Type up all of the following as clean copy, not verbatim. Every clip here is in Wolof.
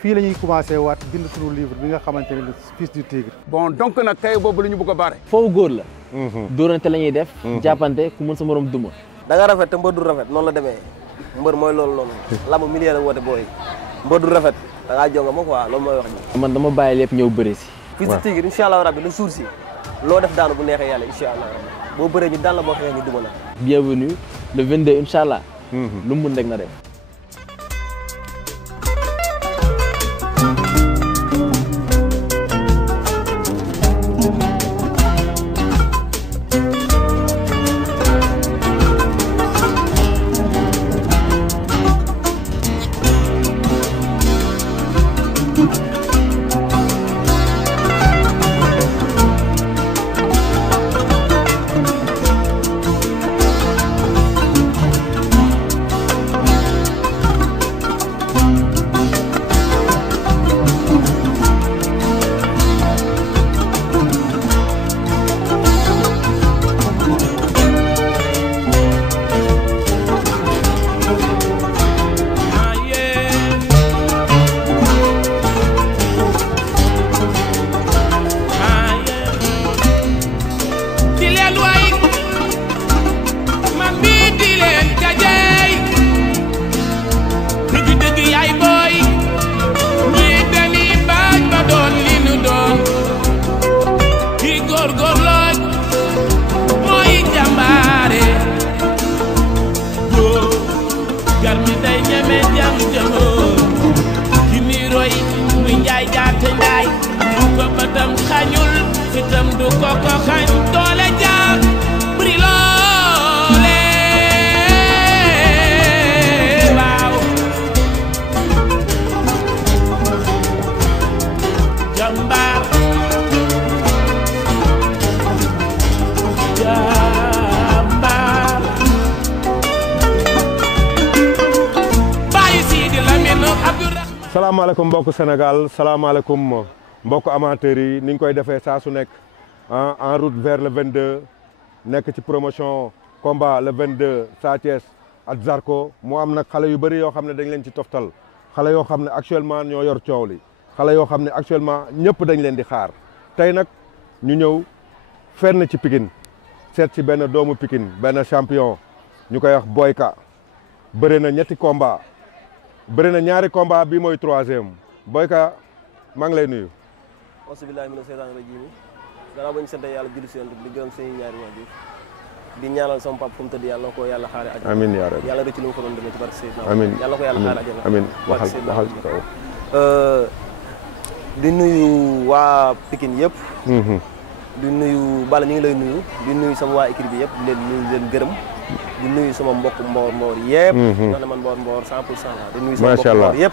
fii la ñuy commencé waat bind suñu livre bi nga xamante ne le fils du tigre. bon donc nag kay boobu la ñu bëgg a bare. foofu góor la. dóorante la ñuy def. jàppante ku mën sa morom duma. da nga rafet te mbër du rafet noonu la demee mbër mooy loolu noonu. lamb milieu la woote booy mbër du rafet da ngaa jonga ma quoi loolu mooy wax ji. man dama bàyyi lépp ñëw bëri si. fils du tigre incha allah rabbi le jour si loo def daanu bu neexee yàlla incha allah rabbi boo bëree ñu daan la boo xeexee ñu duma la. bienvenue le 22 incha allah. lu mu mun rek na dem. salaamaaleykum mbokk Sénégal salaamaaleykum mbokk amateurs yi ni ñu koy defee saa su nekk en route vers le 22 nekk ci promotion combat le 22 Sa Thiès ak Zarko mu am nag xale yu bëri yoo xam ne dañ leen ci toftal xale yoo xam ne actuellement ñoo yor coow li xale yoo xam ne actuellement ñëpp dañ leen di xaar tey nag ñu ñëw fenn ci Pikine seet ci benn doomu Pikine benn champion ñu koy wax Boyka bëri na ñetti combat bëri na ñaari combat bi mooy troisième Boyka maa ngi lay nuyu. auzubillahi mina seytaani rajiim gannaaw ba ñu sant yàlla julli si yonent bi di gërëm seen ñaari waajur di ñaanal sama papa fu mu tëdd yàlla na ko yàlla xaare àjjana. amiin yaa rabbi yàlla rëcc lu mu ko doon demee ci barke Seydina. amiin yàlla na ko yàlla xaare àjjana. amiin waxal ci kaw. di nuyu waa Pikine yëpp. di nuyu Balla ñu ngi lay nuyu di nuyu sama waa équipe bi yëpp di leen nuyu leen gërëm. di nuyu sama mbokk mboor yëpp. ndax man mboor 100% la. di nuyu sama mbokk mboor yëpp.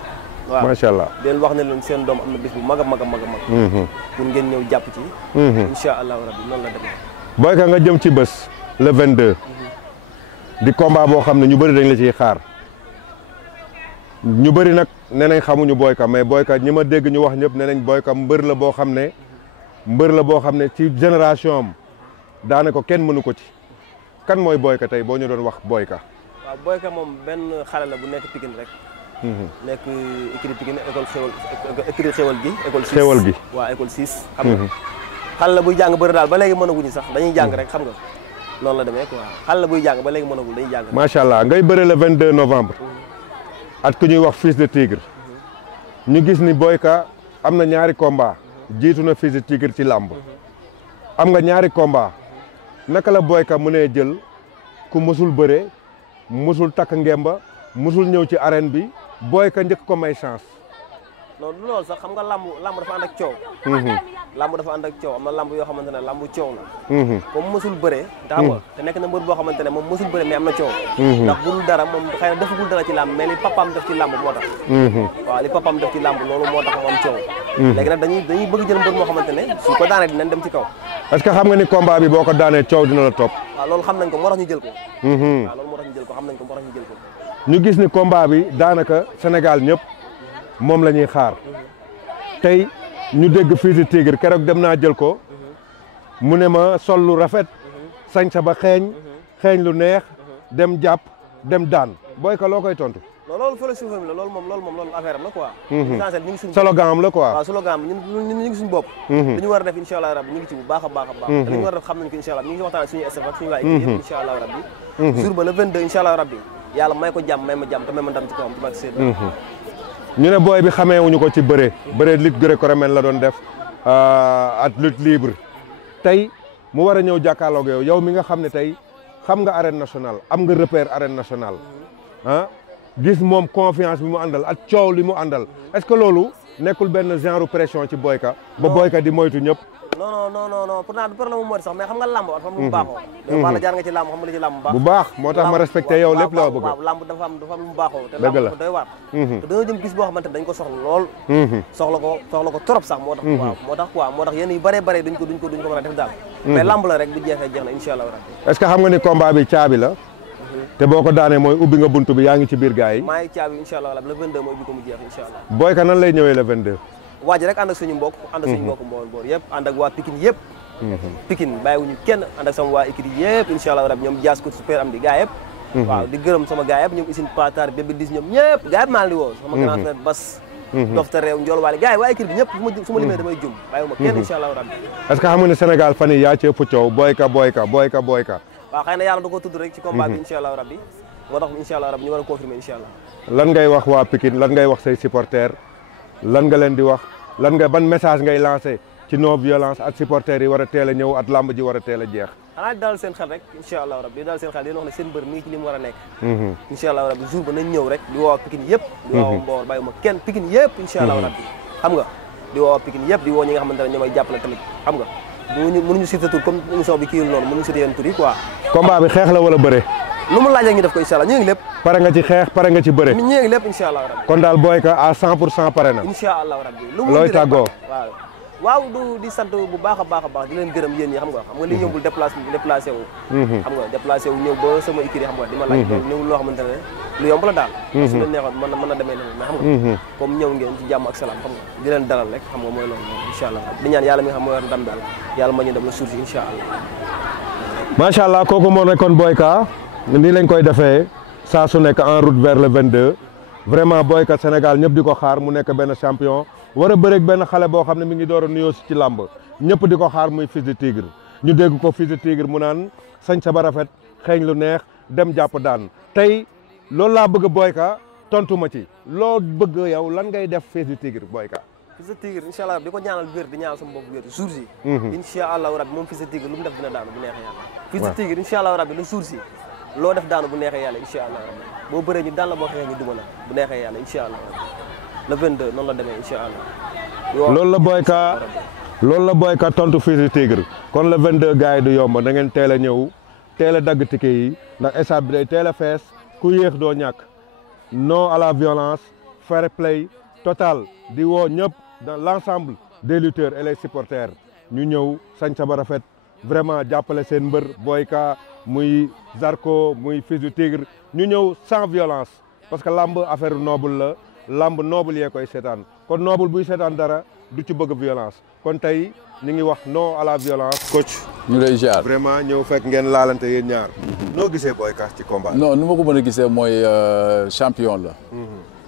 waaw macha allah di leen wax ne leen seen doom am na bés bu mag a mag a mag a mag. pour ngeen ñëw jàpp ci. incha allahu rabbi noonu la demee. Boyka nga jëm ci bés le 22. di combat boo xam ne ñu bëri dañ la ciy xaar. ñu bëri nag nee nañ xamuñu Boyka mais Boyka ñi ma dégg ñu wax ñëpp nee nañ Boyka mbër la boo xam ne ci génération am daanaka kenn mënu ko ci. kan mooy Boyka tey boo ñu doon wax Boyka. waaw Boyka moom benn xale la bu nekk Pikine rek. nekk écurie Pikine école xewal écurie xewal gi. école 6 xewal gi waaw école 6. xam nga xale la buy jàng bëri daal ba léegi mënaguñu sax dañuy jàng rek xam nga noonu la demee quoi xale la buy jàng ba léegi mënagul dañuy jàng. macha allah ngay bëre le 22 novembre. at ku ñuy wax fils de tigre. ñu gis ni Boyka am na ñaari combat jiitu na fils de tigre ci làmb. am nga ñaari combat naka la Boyka mënee jël ku mësul bëre mësul takk ngemba mësul ñëw ci arène bi Boyka njëkk ko may chance. non du loolu sax xam nga lamb dafa ànd ak coow. lamb dafa ànd ak coow am na lamb yoo xamante ne lamb coow la. comme mësul bëree. te xam nga te nekk na mbër boo xamante ne moom mësul bëree mais am na coow. ndax bu dul dara moom xëy na defagul dara ci lamb mais li papaam def ci lamb moo tax. waaw li papaam def ci lamb loolu moo tax mu am coow. léegi nag dañuy bëgg jël mbër moo xamante ne su ko daanee dinañ dem ci kaw. est-ce que xam nga ni combat bi boo ko daanee coow dina la topp. waaw loolu xam nañ ko moo tax ñu jël ko. waaw loolu moo tax ñu jël ko xam nañ ko moo tax ñu jël ko. ñu gis ni combat bi daanaka Sénégal ñëpp moom la ñuy xaar tey ñu dégg fils de tigre keroog dem naa jël ko mu ne ma sol lu rafet sañ sa ba xeeñ lu neex dem jàpp dem daan Boyka loo koy tontu. non loolu philosophie la loolu affaire am la quoi. essentiel ñu ngi suñu slogan am la quoi. waaw slogan am ñun ñu ngi suñu bopp. li ñu war a def incha allah rabbi ñu ngi ci bu baax a baax a baax. te li ñu war a def xam nañ ko incha allah ñu ngi ci waxtaan suñu staff ak suñu waa équipe yëpp incha allah rabbi. jour ba le 22 incha allah rabbi yàlla may ko jàmm may ma jàmm te may ma ndam ci kawam ci barke Seydou. ñu ne booy bi xameewuñu ko ci bëre lutte gréco-romaine la doon def at lutte libre tey mu war a ñëw jàkkaarloog yow mi nga xam ne tey xam nga arène nationale am nga repère arène nationale ah gis moom confiance bi mu àndal ak coow li mu àndal est-ce que loolu nekkul benn genre pression ci Boyka ba Boyka di moytu ñëpp. non pourtant du problème mu mooy sax mais xam nga làmb dafa am lu mu baaxoo. yow wala jaar nga ci làmb xam nga li ci làmb baax. bu baax moo tax ma respecté yow lépp la bëgg. waaw làmb dafa am lu mu baaxoo. te làmb dafa doy waar. te dañoo jëm bis boo xamante dañ ko soxla lool. soxla ko trop sax moo tax. waaw moo tax yéen yu bëree bëri duñ ko mën a def daal. mais làmb la rek bu jeexee jeex na incha allah rabbi. est-ce que xam nga ni combat bi caabi la. te boo ko daanee mooy ubbi nga buntu bi yaa ngi ci biir gars yi. maa ngi caabi incha allah le 22 mooy ubbi ko mu jeex incha allah. Boyka nan lay ñëwee le 22. waaj rek ànd ak suñu mbokk mboor yëpp ànd ak waa Pikine yëpp. Pikine bàyyiwuñu kenn ànd ak sama waa équipe yëpp incha allah rabbi ñoom jaas ko super am di gars yëpp. waaw di gërëm sama gars yëpp ñoom Isine Patar bébé dis ñoom ñëpp gars yëpp maa ngi di woo sama grand frère Bas dofta réew njool waale gars yi waa équipe bi ñëpp su ma limee damay jum bàyyiwuma kenn incha allah rabbi. est-ce que xam nga ne Sénégal fan yii yaa ci ëpp coow Boyka waaw xëy na yàlla da ko tudd rek ci combat bi incha allah rabbi moo tax incha allah rabbi ñu war a confirmer incha allah. lan ngay wax waa Pikine lan ngay wax say supporters lan nga leen di wax ban message ngay lancé ci non violence ak supporters yi war a teel a ñëw at làmb ji war a teel a jeex. xanaa di dalal seen xel rek incha allah rabbi di dalal seen xel di wax ne seen mbër mi ngi ci li mu war a nekk. incha allah rabbi jour ba nañ ñëw rek di woo Pikine yëpp. di woo Mbour bàyyiwuma kenn Pikine yëpp incha allah rabbi xam nga di woo Pikine yëpp di woo ñi nga xamante ne ñoom ay jàppale tamit xam nga mënuñu citer tur comme émission bi kii noonu mënuñu citer yenn tur yi quoi. combat bi xeex la wala bëre. lu mu laaj ak ñu def ko incha allah ñu ngi lépp. pare nga ci xeex pare nga ci bëre. ñu ngi lépp incha allah rabbi. kon daal Boyka à 100% pare na. incha allah rabbi lu mu looy tàggoo. waaw di sant bu baax a baax di leen gërëm yéen ñi xam nga li ñëwul déplacé wu. xam nga déplacé wu ñëw ba sama équipe xam nga di ma laaj. ñëwul loo xamante ne lu yomb la daal. su leen neexoon mën na demee noonu mais xam nga. comme ñëw ngeen ci jàmm ak salaam xam nga di leen dalal rek xam nga mooy loolu incha allah di ñaan yàlla mi nga xam mooy war ndam daal yàlla ma ñu dem la suuf si incha allah. macha allah kooku moo nekkoon Boyka nii lañ koy defee saa su nekk en route vers le 22 vraiment Boyka Sénégal ñëpp di ko xaar mu nekk benn champion war a bëreeg benn xale boo xam ne mi ngi door a nuyoo ci làmb ñëpp di ko xaar muy Fils de Tigre ñu dégg ko Fils de Tigre mu naan sañ sa ba rafet xeeñ lu neex dem jàpp daan tey loolu laa bëgg Boyka tontu ma ci loo bëgg yow lan ngay def Fils de Tigre Boyka. Fils de Tigre incha allah di ko ñaanal wér di ñaanal sama bopp wér jour si. incha allah rabbi moom Fils de Tigre lu mu def dina daanu bu neexee yàlla. Fils de Tigre incha allah rabbi le jour si loo def daanu bu neexee yàlla incha allah rabbi boo bëree ñu daan la boo xeexee ñu duma la bu neexee yàlla incha allah le 22 noonu la demee incha allah. loolu la Boyka tontu Fils de Tigre kon le 22 gars yi du yomb da ngeen teel a ñëw teel a dagg ticket yi ndax stade bi day teel a fees ku yéex doo ñàkk non à la violence fair play total di woo ñëpp dans l'ensemble des lutteurs et les supporters ñu ñëw sañ sa ba rafet vraiment jàppale seen mbër Boyka muy Zarko muy Fils de Tigre ñu ñëw sans violence parce que lamb affaire noble la lamb noble yee koy seetaan kon noble buy seetaan dara du ci bëgg violence kon tey ñu ngi wax non à la violence. coach ñu lay ziar vraiment ñëw fekk ngeen laalante yéen ñaar. noo gisee Boyka ci combat. non nu ma ko mën a gisee mooy champion la.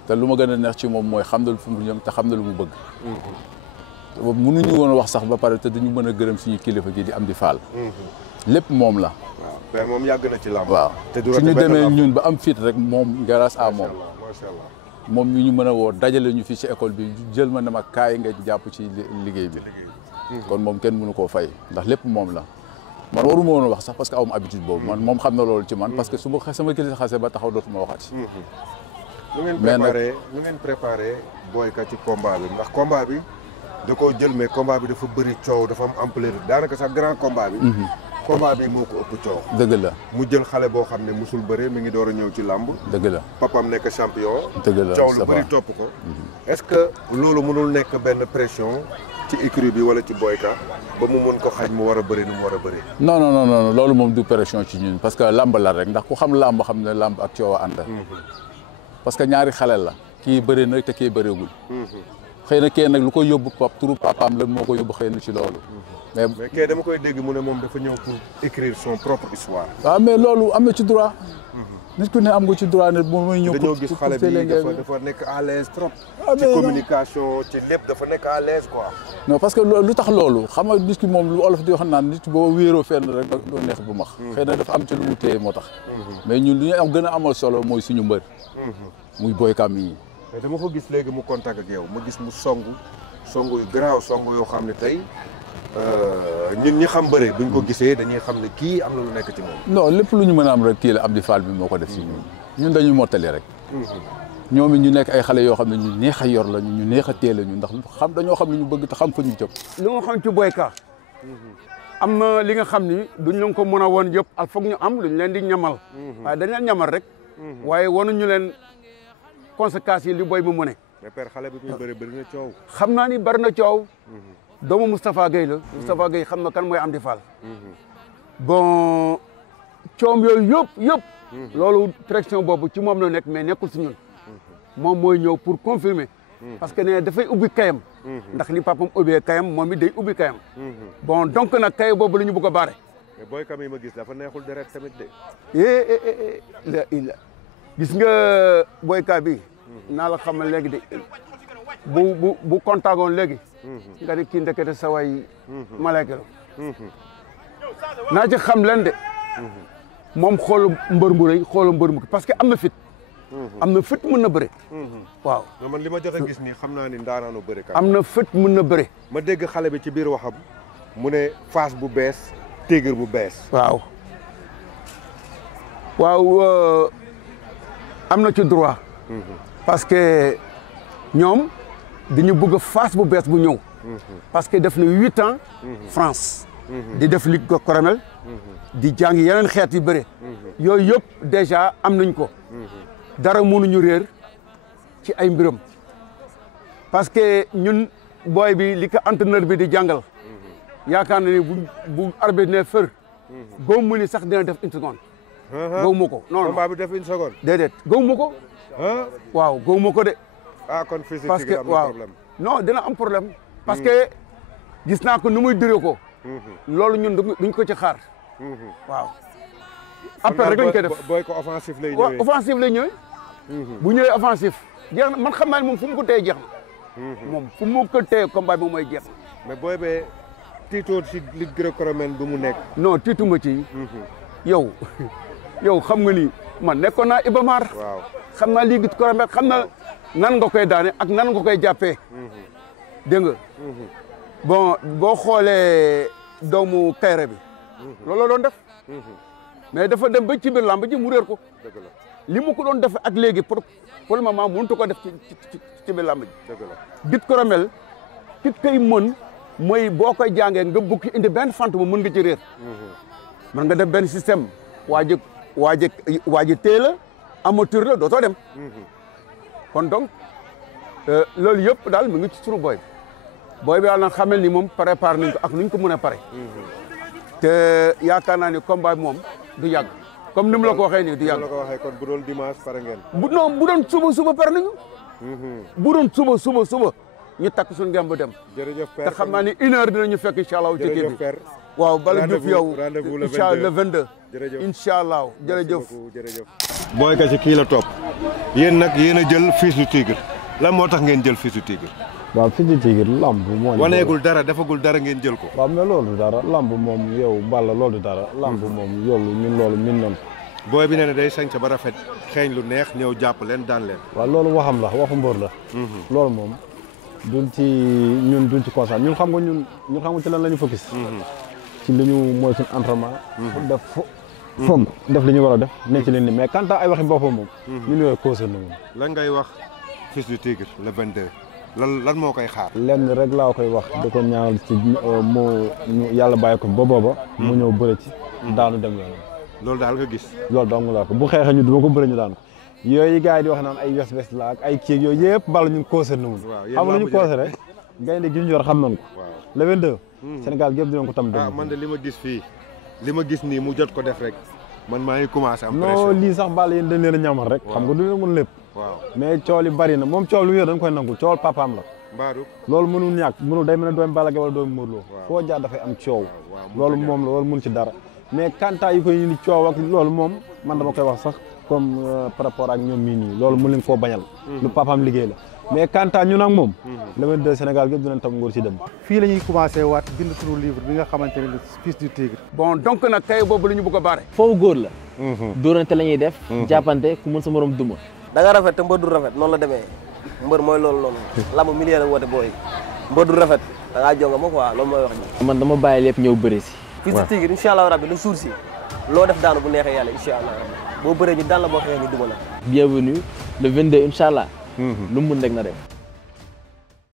te lu ma gën a neex ci moom mooy xam na lu fu mu jëm te xam na lu mu bëgg. mënuñu woon a wax sax ba pare te duñu mën a gërëm suñu kilifa gi di am di faal. lépp moom la. waaw mais moom yàgg na ci lamb. waaw te du suñu demee ñun ba am fit rek moom grâce à moom. macha allah moom mi ñu mën a woo dajale ñu fii ci école bi jël ma ne ma kaay nga jàpp ci liggéey bi. kon moom kenn mënu koo fay ndax lépp moom la. man waruma woon a wax sax parce que awma habitude boobu man moom xam na loolu ci man parce que su ma sama kilifa xasee ba taxaw dootuma waxati. lu ngeen préparé Boyka ci combat bi ndax combat bi da koo jël mais combat bi dafa bëri coow dafa am ampleur daanaka sax grand combat bi. combat bi moo ko ëpp coow. dëgg la mu jël xale boo xam ne musul bëre mi ngi door a ñëw ci làmb. dëgg la papam nekk champion. dëgg la coow lu bëri topp ko. est-ce que loolu mënul nekk benn pression ci écurie bi wala ci Boyka ba mu mun ko xañ mu war a bëri ni mu war a bëri. non loolu moom du pression ci ñun parce que làmb la rek ndax ku xam làmb xam ne làmb ak coow a ànd. parce que ñaari xale la kii bëri na te kii bëreegul. xëy na kee nag lu ko yóbbu turu papaam la moo ko yóbbu xëy na ci loolu. mais kee dama koy dégg mu ne moom dafa ñëw pour écrire son propre histoire. waaw mais loolu am na ci droit. nit ku ne am nga ci droit ne moom mooy ñëw. dañoo gis xale bi dafa nekk à l'aise trop. ci communication ci lépp dafa nekk à l'aise quoi. non parce que lu tax loolu xam nga nit ki moom lu olof di wax naan nit boo wéeroo fenn rek doo neex bu max. xëy na dafa am ci lu mu téye moo tax. mais ñun li ñu am gën a amal solo mooy suñu mbër. muy Boy Camille yi. mais dama ko gis léegi mu contact ak yow ma gis mu song yu garaaw song yoo xam ne tey ñun ñi xam bëre buñ ko gisee dañuy xam ne kii am na lu nekk ci moom. non lépp lu ñu mën a am rek kii la Amdi Fall bi moo ko def si ñun dañuy mottali rek. ñoom it ñu nekk ay xale yoo xam ne ñu neex a yor la ñu neex a teel la ñu ndax xam dañoo xam li ñu bëgg te xam fa ñu jëm. li nga xam ci Boy Ka am na li nga xam ni duñ leen ko mën a woon yëpp al foog ñu am luñ leen di ñamal. waaye dañ leen ñamal rek. waaye wanuñu leen conséquences yi li boy mu mëne. mais père xale bi muy bëri na coow. xam naa ni bari na coow. doomu Moustapha Gueye la. Moustapha Gueye xam na kan mooy Amdi Fall. bon coom yooyu yëpp. loolu direction boobu ci moom la nekk mais nekkul si ñun. moom mooy ñëw pour confirmer. parce que ne dafay ubbi kayam. ndax li papam ubbee kayam moom it day ubbi kayam. bon donc nag kay boobu la ñu bëgg a baare. mais Boy Camille ma gis dafa neexul deret tamit de. gis nga Boy Ka bi naa la xamal léegi de bu contactoon léegi. nga ne kii ndekete sa way malaaka la. naa ci xam leen de. moom xoolu mbër mu rëy xoolu mbër mu parce que am na fit. am na fit mën na bëre. waaw man li ma jot a gis nii xam naa ni ndaanaanu bëre. am na fit mën na bëre. ma dégg xale bi ci biir waxam mu ne Fass bu bees Tigre bu bees. waaw am na ci droit. parce que ñoom dañu bëgg Fass bu bees bu ñëw. parce que def na 8 ans. France. di def ligue coromel. di jàng yeneen xeet yu bëre. yooyu yëpp déjà am nañ ko. dara mënuñu réer ci ay mbiram. parce que ñun booy bi li ko entraîneur bi di jàngal. yaakaar na ni bu arbitre ne fër. góob mu ni sax dina def une seconde. góob ma ko non non combat bi def une seconde. déedéet góob ma ko. waaw góob ma ko de. kon physique parce que am na waaw problème. non dina am problème. parce que gis naa ko nu muy dëree ko. loolu ñun duñ ko ci xaar. waaw. après rek lañ koy def booy ko offensif lay ñëwee. waaw offensif lay ñëwee. bu ñëwee offensif jeex na man xam naa ne moom fu mu ko téye jeex na. moom fu mu ko téye combat bi moom mooy jeex na. mais booy bee tiitoon si ligue gréco-romaine bu mu nekk. non tiituma ci. yow xam nga ni man nekkoon naa Ibamar. waaw xam naa ligue gréco-romaine xam na nan nga koy daane ak nan nga koy jàppee. dégg nga. bon boo xoolee doomu Kayre bi. loolu la doon def. mais dafa dem ba ci biir làmb ji mu réer ko. dëgg la li mu ko doon def ak léegi pour le moment mënut ko def ci biir làmb ji. dëgg la git ko ramel kit koy mën mooy boo koy jàngee nga bukki indi benn fant mu mën nga ci réer. mën nga def benn système waa ji teel a amateur la dootoo dem. kon donc loolu yëpp daal mu ngi ci sunu booy bi daal na xamel ni moom préparé nañ ko ak nuñ ko mën a pare. te yaakaar naa ni combat bi moom du yàgg comme ni mu la ko waxee nii du yàgg. la ko waxee kon bu doon dimanche pare ngeen. bu doon suba pare nañu. bu doon suba ñu takk suñu ngëm ba dem. jërëjëf père te xam naa ni 1 heure dinañu fekk incha allah. ci kii bi père. waaw bala Diouf yow rendez-vous incha allah le 22. jërëjëf incha allah jërëjëf. Boy Ka ci kii la topp yéen nag yéen a jël Fils du Tigre lan moo tax ngeen jël Fils du Tigre. waaw Fils du Tigre lamb moo. waneegul dara defagul dara ngeen jël ko. waaw mais loolu dara lamb moom yow Balla loolu dara. lamb moom yoolu ñun loolu min nañ ko. booy bi nee na day sañse ba rafet xeeñ lu neex ñëw jàpp leen daan leen. waaw loolu waxam la waxu mbër la. loolu moom duñ ci constat ñun xam nga ci lan la ñu focus. ci li ñu mooy suñu entraînement. def li ñu war a def ne ci leen ni mais quant à ay waxi boppam moom. ñun yooyu concerné moom. lan ngay wax Fils du Tigre le 22 lan moo koy xaar. lenn rek laa koy wax di ko ñaanal ci yàlla bàyyi ko ba booba. mu ñëw bëre ci. daanu dem yoonam. loolu daal nga gis. loolu dong laa ko bu xeexee ñu duma ko bëre ñu daan ko yooyu gars yi di wax naan ay wes la ak ay kii yooyu yëpp Balla ñun concerné wuñ. xam nga lu ñu concerné gaynde gi ñu yor xam nañ ko. le 22. Sénégal gépp dinañ ko tam dem. man de li ma gis fii li ma gis nii mu jot ko def rek man maa ngi commencé am pression. non lii sax Balla yéen dañ leen a ñamal rek. xam nga du leen mën lépp. waaw mais coow li bari na moom coow lu yor dañ koy nangu coowal papaam la. Mbadou loolu mënul ñàkk mënul day mel ne doomu Balla Gaye wala doomu Modou Lo. foo jaar dafay am coow. loolu moom la loolu mun ci dara mais kanta yi koy indi coow ak loolu moom man dama koy wax sax comme par rapport ak ñoom mii nii loolu mu leen koo bañal. lu papaam liggéey la mais quant à ñun ak moom. le 22 Sénégal gépp dinañ tam ngóor si dem. fii la ñuy commencé waat bind sunu livre bi nga xamante ne le fils du tigre. bon donc nag kay boobu la ñu bëgg a baare. foofu góor la. dóorante la ñuy def. jàppante ku mën sa morom duma. da nga rafet te mbër du rafet noonu la demee mbër mooy loolu noonu lamb millier la woote booy mbër du rafet da ngaa jonga ma quoi loolu mooy wax ji. man dama bàyyi lépp ñëw bëri si. fils du tigre incha allah rabbi le jour si loo def daanu bu neexee yàlla incha allah rabbi boo bëree ñu daan la boo xeexee ñu duma la. bienvenue le 22 incha allah. lu mu mën rek na def.